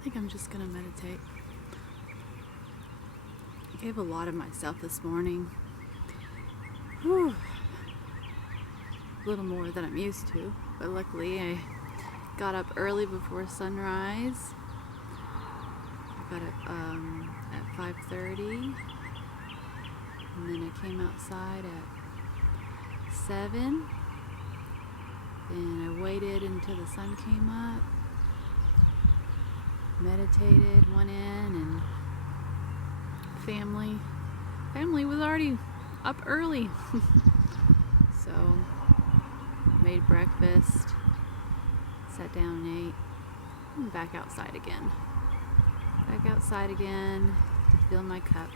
I think I'm just gonna meditate. I gave a lot of myself this morning. Whew. A little more than I'm used to, but luckily I got up early before sunrise. I got up at 5:30, and then I came outside at 7. Then I waited until the sun came up, meditated, went in, and family was already up early. So made breakfast, sat down and ate, and back outside again. To fill my cup.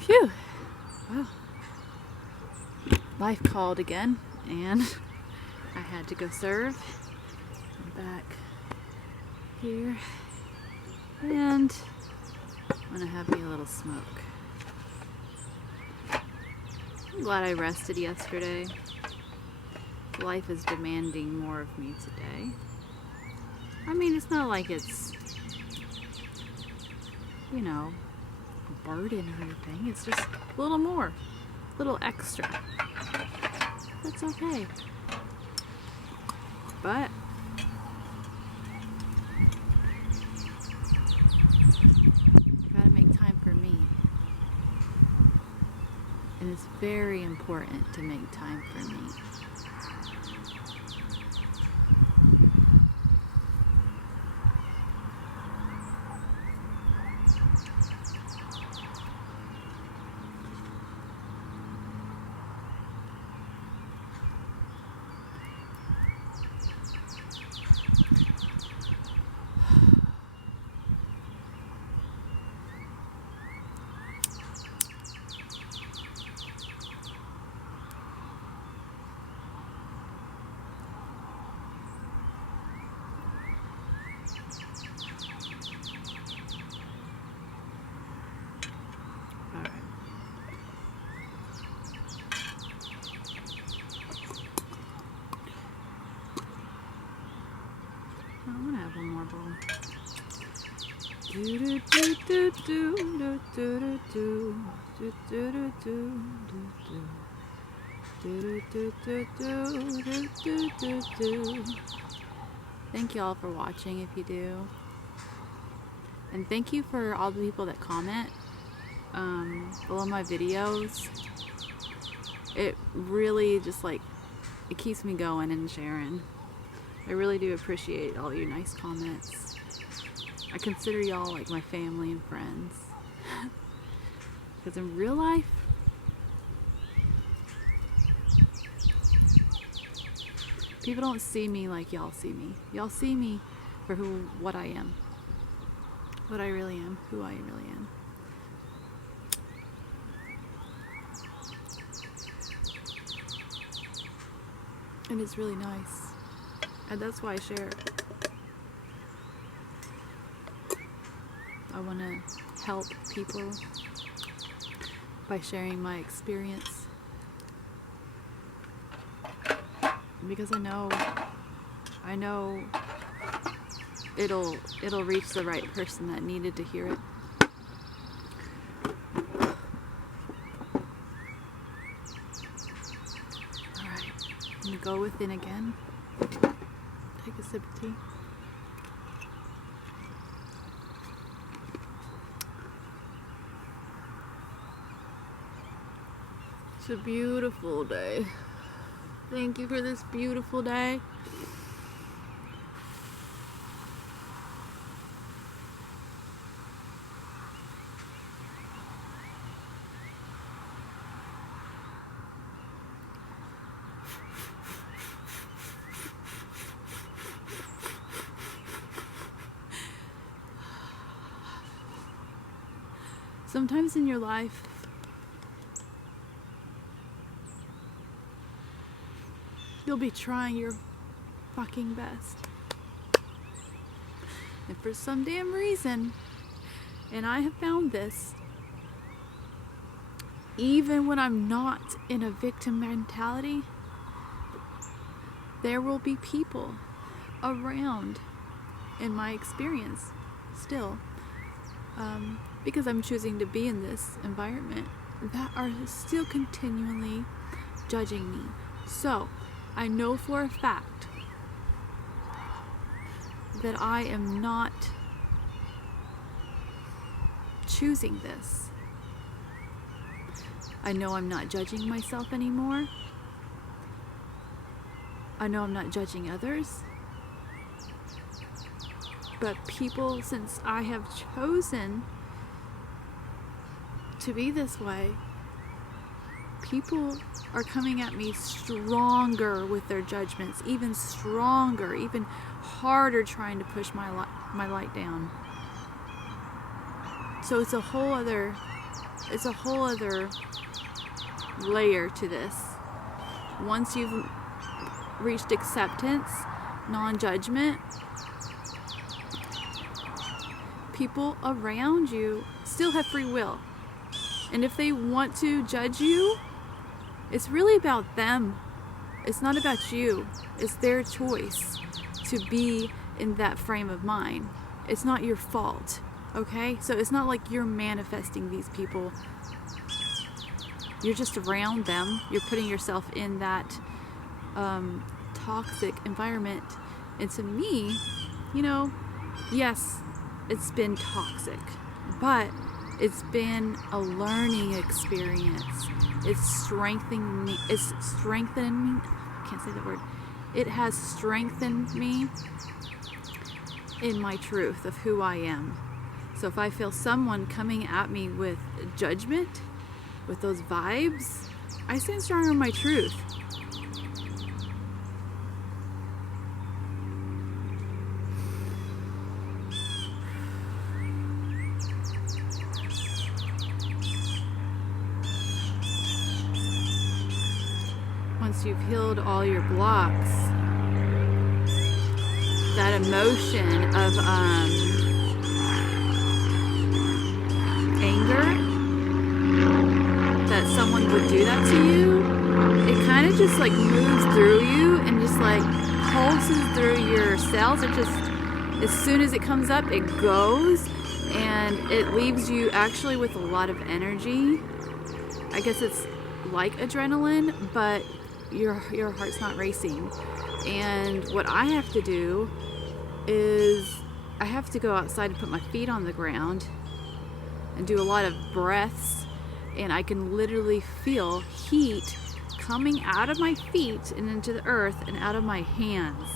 Phew. Well, life called again, and I had to go serve. I'm back here, and I'm gonna have me a little smoke. I'm glad I rested yesterday. Life is demanding more of me today. I mean, it's not like it's, a burden or anything. It's just a little more, a little extra. That's okay. But I gotta make time for me. And it's very important to make time for me. I'm gonna have one more bowl. Thank you all for watching if you do. And thank you for all the people that comment below my videos. It really just it keeps me going and sharing. I really do appreciate all your nice comments. I consider y'all like my family and friends. Because in real life, People don't see me like y'all see me. Y'all see me for what I am. What I really am. Who I really am. And it's really nice. And that's why I share it. I want to help people by sharing my experience. Because I know it'll reach the right person that needed to hear it. Alright, I'm gonna go within again. Take a sip of tea. It's a beautiful day. Thank you for this beautiful day. Sometimes in your life, you'll be trying your fucking best. And for some damn reason, and I have found this, even when I'm not in a victim mentality, there will be people around, in my experience, still, because I'm choosing to be in this environment, that are still continually judging me. So, I know for a fact that I am not choosing this. I know I'm not judging myself anymore. I know I'm not judging others. But people, since I have chosen to be this way, people are coming at me stronger with their judgments, even stronger, even harder, trying to push my light down. So it's a whole other layer to this. Once you've reached acceptance, non-judgment, people around you still have free will. And if they want to judge you, it's really about them. It's not about you. It's their choice to be in that frame of mind. It's not your fault, okay? So it's not like you're manifesting these people. You're just around them. You're putting yourself in that toxic environment. And to me, yes, it's been toxic, but it's been a learning experience. It's strengthening me. I can't say the word. It has strengthened me in my truth of who I am. So if I feel someone coming at me with judgment, with those vibes, I stand strong on my truth. Once you've healed all your blocks, that emotion of anger, that someone would do that to you, it kind of just like moves through you and just like pulses through your cells. It just, as soon as it comes up, it goes, and it leaves you actually with a lot of energy. I guess it's like adrenaline, but your heart's not racing. And what I have to do is I have to go outside and put my feet on the ground and do a lot of breaths, and I can literally feel heat coming out of my feet and into the earth and out of my hands.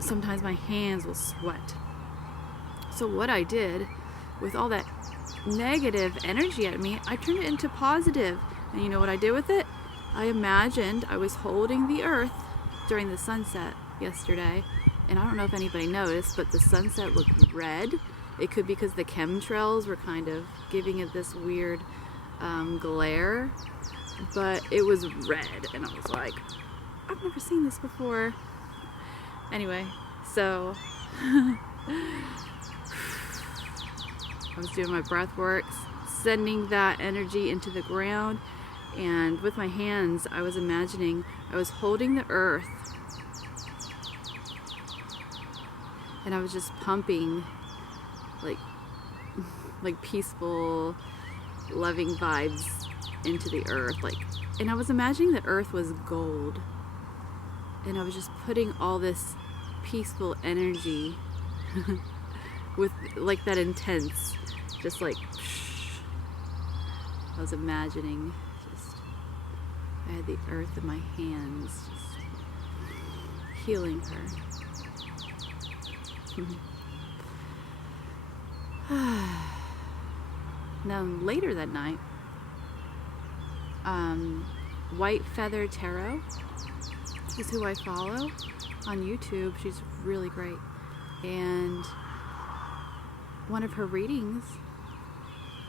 Sometimes my hands will sweat. So what I did with all that negative energy at me, I turned it into positive. And you know what I did with it? I imagined I was holding the earth during the sunset yesterday, and I don't know if anybody noticed, but the sunset looked red. It could be because the chemtrails were kind of giving it this weird glare, but it was red, and I was like, I've never seen this before. Anyway, so I was doing my breath works, sending that energy into the ground, and with my hands I was imagining I was holding the earth, and I was just pumping like peaceful, loving vibes into the earth, and I was imagining the earth was gold, and I was just putting all this peaceful energy with like that intense, just like I was imagining, just I had the earth in my hands, just healing her. Now later that night, White Feather Tarot is who I follow on YouTube. She's really great, and one of her readings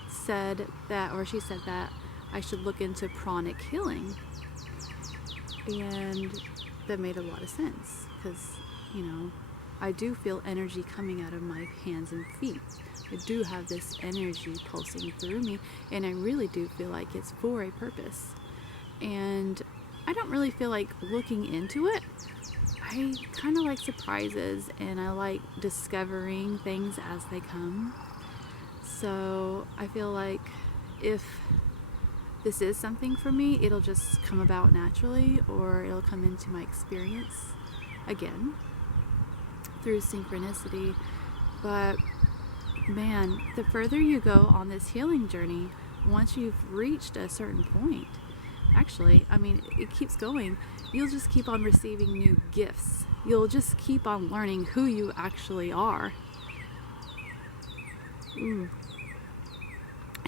said that, or she said that I should look into pranic healing, and that made a lot of sense because, you know, I do feel energy coming out of my hands and feet. I do have this energy pulsing through me, and I really do feel like it's for a purpose. And I don't really feel like looking into it. I kind of like surprises, and I like discovering things as they come. So I feel like if this is something for me, it'll just come about naturally, or it'll come into my experience again through synchronicity. But man, the further you go on this healing journey, once you've reached a certain point, actually, I mean, it keeps going, you'll just keep on receiving new gifts. You'll just keep on learning who you actually are.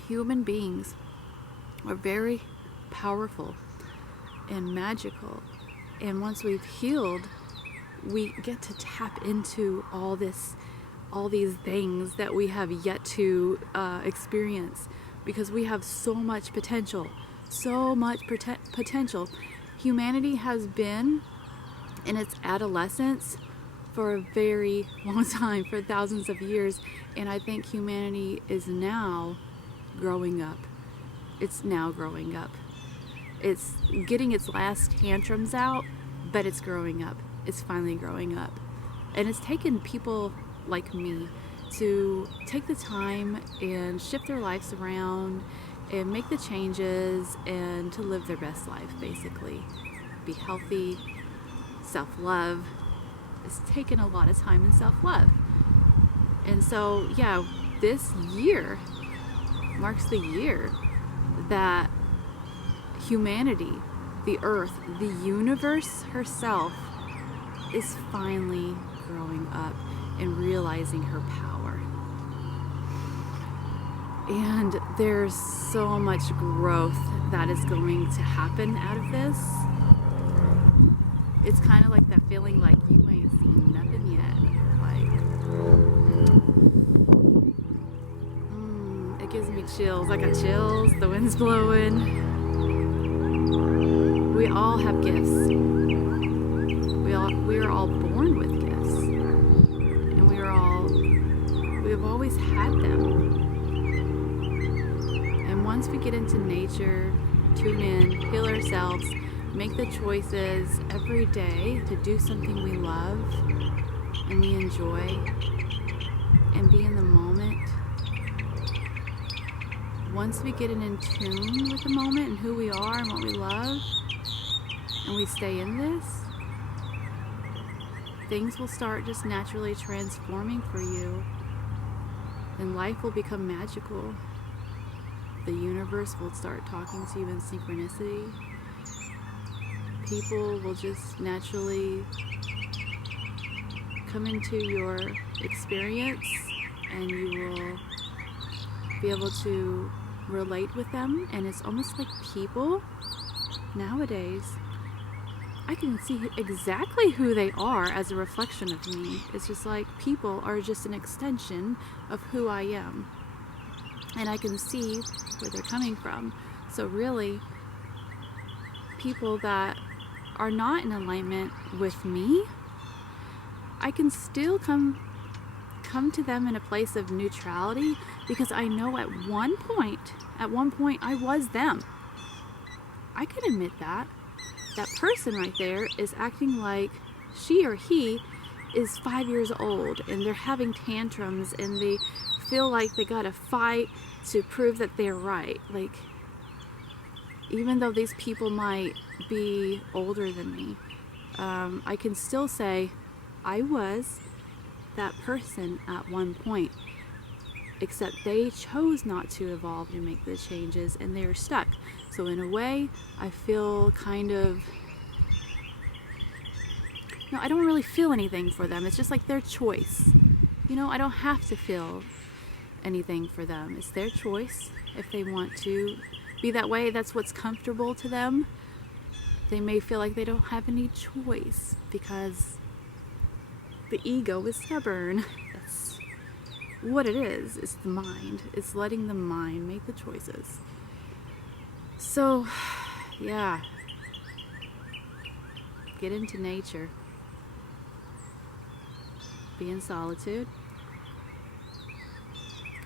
Human beings are very powerful and magical, and once we've healed, we get to tap into all these things that we have yet to experience, because we have so much potential, potential. Humanity has been in its adolescence for a very long time, for thousands of years, and I think humanity is now growing up. It's now growing up. It's getting its last tantrums out, but it's growing up. It's finally growing up. And it's taken people like me to take the time and shift their lives around and make the changes and to live their best life, basically. Be healthy, self-love. It's taken a lot of time in self-love. And so, yeah, this year marks the year that humanity, the earth, the universe herself is finally growing up and realizing her power. And there's so much growth that is going to happen out of this. It's kind of like that feeling like you ain't seen nothing yet. Like, it gives me chills. I got chills, the wind's blowing. We all have gifts. We are all born with gifts, and we have always had them. And once we get into nature, tune in, heal ourselves, make the choices every day to do something we love and we enjoy, and be in the moment. Once we get in tune with the moment and who we are and what we love, and we stay in this, things will start just naturally transforming for you, and life will become magical. The universe will start talking to you in synchronicity. People will just naturally come into your experience, and you will be able to relate with them. And it's almost like people nowadays I can see exactly who they are as a reflection of me. It's just like people are just an extension of who I am. And I can see where they're coming from. So really, people that are not in alignment with me, I can still come to them in a place of neutrality, because I know at one point I was them. I can admit that. That person right there is acting like she or he is 5 years old, and they're having tantrums, and they feel like they gotta fight to prove that they're right. Like, even though these people might be older than me, I can still say I was that person at one point, except they chose not to evolve and make the changes, and they're stuck. So in a way, I feel kind of, no, I don't really feel anything for them. It's just like their choice. You know, I don't have to feel anything for them. It's their choice. If they want to be that way, that's what's comfortable to them. They may feel like they don't have any choice because the ego is stubborn. That's what it is. It's the mind. It's letting the mind make the choices. So, yeah. Get into nature. Be in solitude.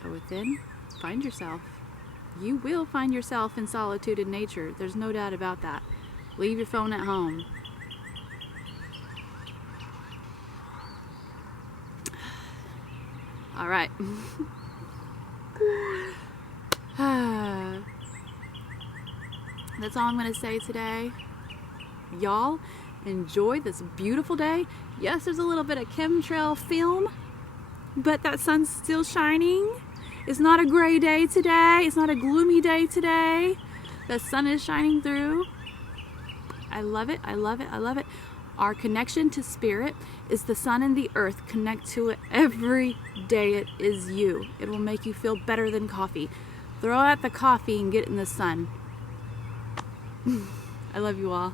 Go within. Find yourself. You will find yourself in solitude in nature. There's no doubt about that. Leave your phone at home. All right. That's all I'm going to say today. Y'all, enjoy this beautiful day. Yes, there's a little bit of chemtrail film, but that sun's still shining. It's not a gray day today. It's not a gloomy day today. The sun is shining through. I love it. I love it. I love it. Our connection to spirit is the sun and the earth. Connect to it every day. It is you. It will make you feel better than coffee. Throw out the coffee and get in the sun. I love you all.